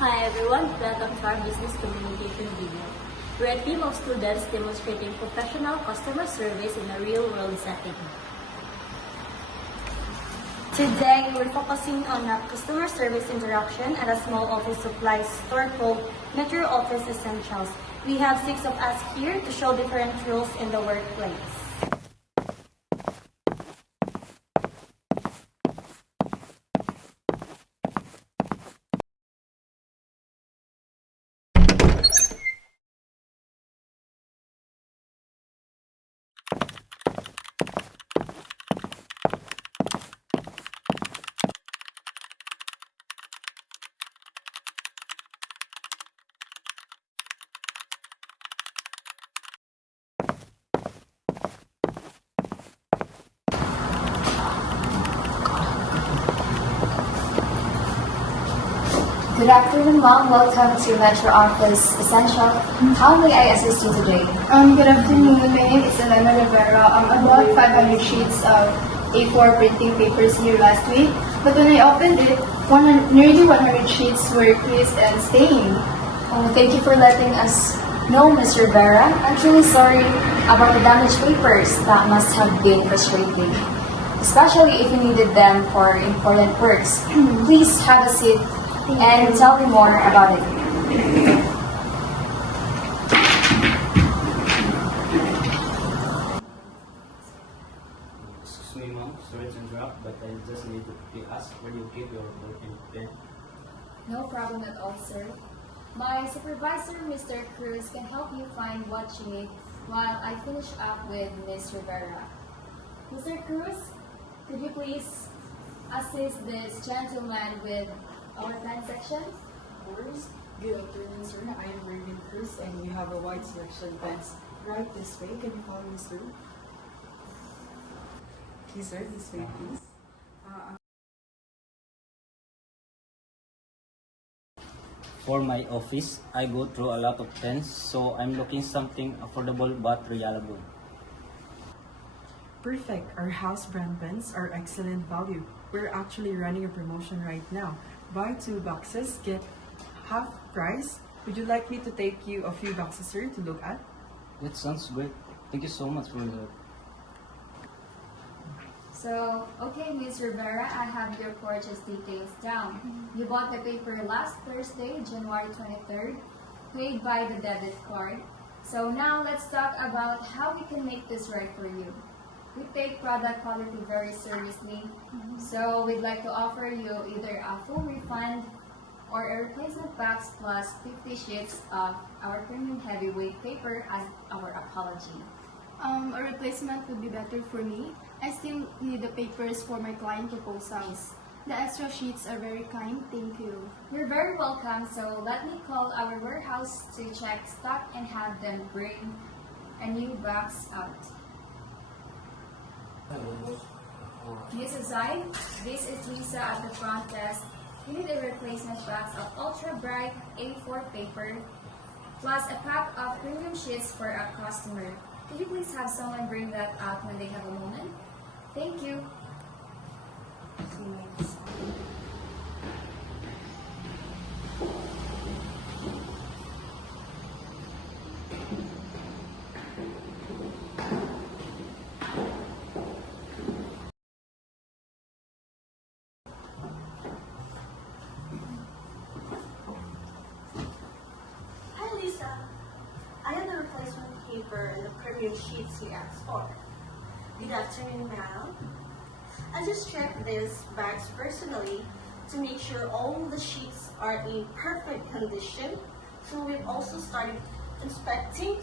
Hi everyone, welcome to our business communication video. We're a team of students demonstrating professional customer service in a real-world setting. Today, we're focusing on a customer service interaction at a small office supply store called Metro Office Essentials. We have 6 of us here to show different roles in the workplace. Good afternoon, Mom. Welcome to Metro Office Essential. How may I assist you today? Good afternoon. My name is Elena Rivera. I bought 500 sheets of A4 printing papers here last week, but when I opened it, nearly 100 sheets were creased and stained. Oh, thank you for letting us know, Ms. Rivera. I'm truly sorry about the damaged papers. That must have been frustrating, especially if you needed them for important works. Please have a seat and tell me more about it. Excuse me, ma'am. Sorry to interrupt, but I just need to be asked where you keep your working pen. No problem at all, sir. My supervisor, Mr. Cruz, can help you find what you need while I finish up with Ms. Rivera. Mr. Cruz, could you please assist this gentleman with our pen section? Of course. Good afternoon, sir. I am Mervin Cruz, and we have a wide selection of pens. Right this way. Can you follow me through? Okay, sir. This way, please. For my office, I go through a lot of pens, so I'm looking something affordable but reliable. Perfect. Our house brand pens are excellent value. We're actually running a promotion right now. Buy 2 boxes, get half price. Would you like me to take you a few boxes, sir, to look at? That sounds great. Thank you so much for the help. So, okay, Ms. Rivera, I have your purchase details down. You bought the paper last Thursday, January 23rd, paid by the debit card. So now let's talk about how we can make this right for you. We take product quality very seriously, so we'd like to offer you either a full refund or a replacement box plus 50 sheets of our premium heavyweight paper as our apology. A replacement would be better for me. I still need the papers for my client proposals. The extra sheets are very kind. Thank you. You're very welcome, so let me call our warehouse to check stock and have them bring a new box out. Ms. Azai, this is Lisa at the front desk. You need a replacement box of ultra bright A4 paper plus a pack of premium sheets for a customer. Could you please have someone bring that out when they have a moment? Thank you. Hi Lisa, I have the replacement paper and the premium sheets you asked for. Good afternoon, ma'am. I just checked these bags personally to make sure all the sheets are in perfect condition. So we've also started inspecting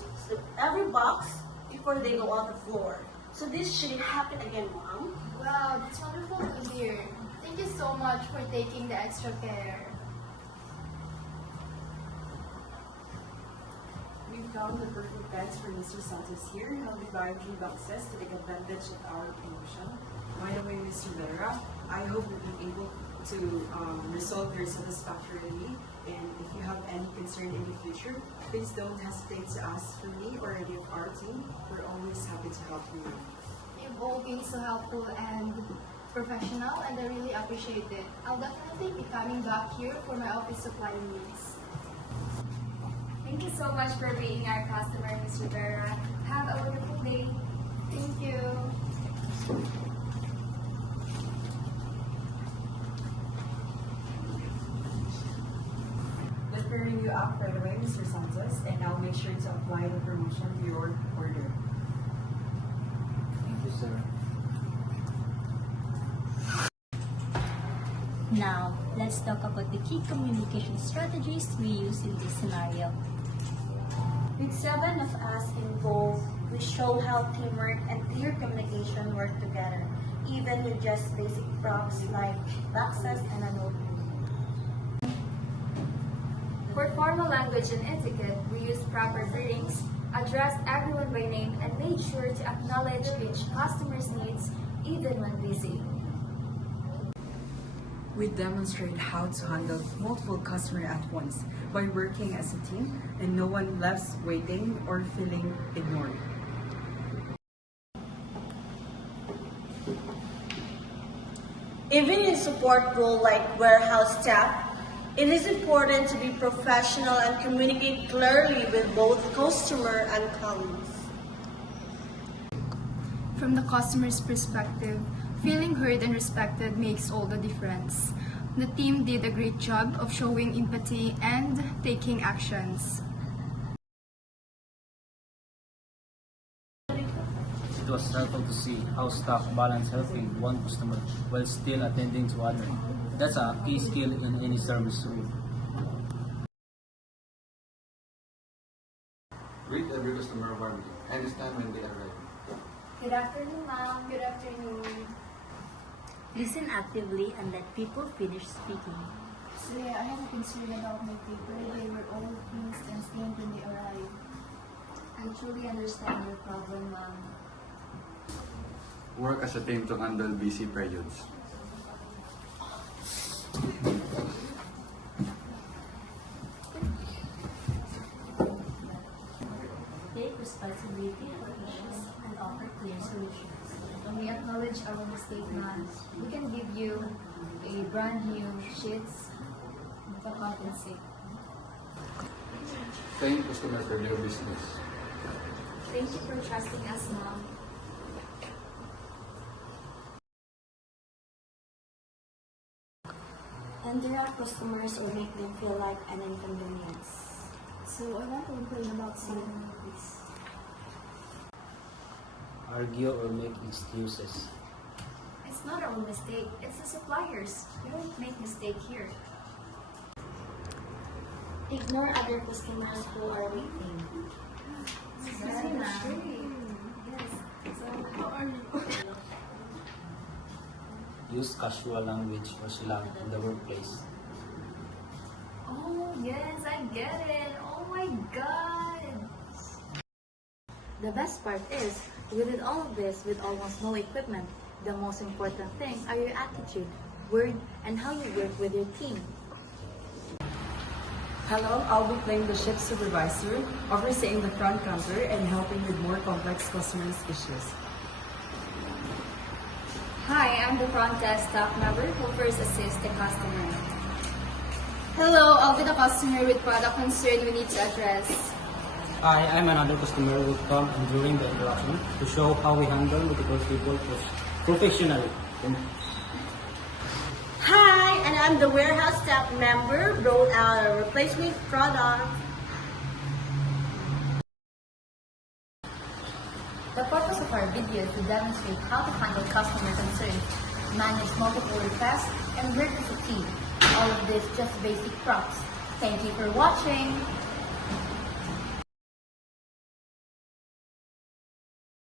every box before they go on the floor. So this shouldn't happen again, ma'am. Wow, that's wonderful to hear. Thank you so much for taking the extra care. We found the perfect pens for Mr. Santos here. He'll be buying 3 boxes to take advantage of our promotion. By the way, Mr. Rivera, I hope we'll be able to resolve your satisfactorily. And if you have any concern in the future, please don't hesitate to ask for me or any of our team. We're always happy to help you. You've all been so helpful, and professional, and I really appreciate it. I'll definitely be coming back here for my office supply needs. Thank you so much for being our customer, Ms. Rivera. Have a wonderful day. Thank you. Preparing you up right away, Mr. Santos, and I'll make sure to apply the promotion to your order. Thank you, sir. Now, let's talk about the key communication strategies we use in this scenario. With 7 of us involved, we show how teamwork and clear communication work together, even with just basic props like boxes and a notebook. For formal language and etiquette, we used proper greetings, addressed everyone by name, and made sure to acknowledge each customer's needs, even when busy. We demonstrate how to handle multiple customers at once by working as a team and no one left waiting or feeling ignored. Even in support role like warehouse staff, it is important to be professional and communicate clearly with both customer and colleagues. From the customer's perspective, feeling heard and respected makes all the difference. The team did a great job of showing empathy and taking actions. It was helpful to see how staff balance helping one customer while still attending to others. That's a key skill in any service role. Greet every customer warmly. Understand when they arrive. Good afternoon, ma'am. Good afternoon. Listen actively and let people finish speaking. Today, I have a concern about my paper. They were all creased and stained when they arrived. I truly understand your problem, ma'am. Work as a team to handle busy periods. Take responsibility for issues and offer clear solutions. When we acknowledge our mistake, ma'am, we can give you a brand new sheets to compensate. Thank customers for their business. Thank you for trusting us, ma'am. And there are customers who make them feel like an inconvenience. So, I want to complain about something like this. Argue or make excuses. It's not our own mistake. It's the suppliers. We don't make mistake here. Ignore other customers who are waiting. Sorry, ma'am. Yes. So, how are you? Use casual language or slang in the workplace. Oh, yes, I get it. Oh my God. The best part is, we did all of this with almost no equipment. The most important thing are your attitude, word, and how you work with your team. Hello, I'll be playing the shift supervisor, overseeing the front counter and helping with more complex customers' issues. Hi, I'm the front desk staff member who first assists the customer. Hello, I'll be the customer with product concern we need to address. I am another customer who come during the interaction to show how we handle difficult people professionally. Hi, and I'm the warehouse staff member, brought out a replacement product. The purpose of our video is to demonstrate how to handle customer concerns, manage multiple requests, and work as a team. All of this just basic props. Thank you for watching.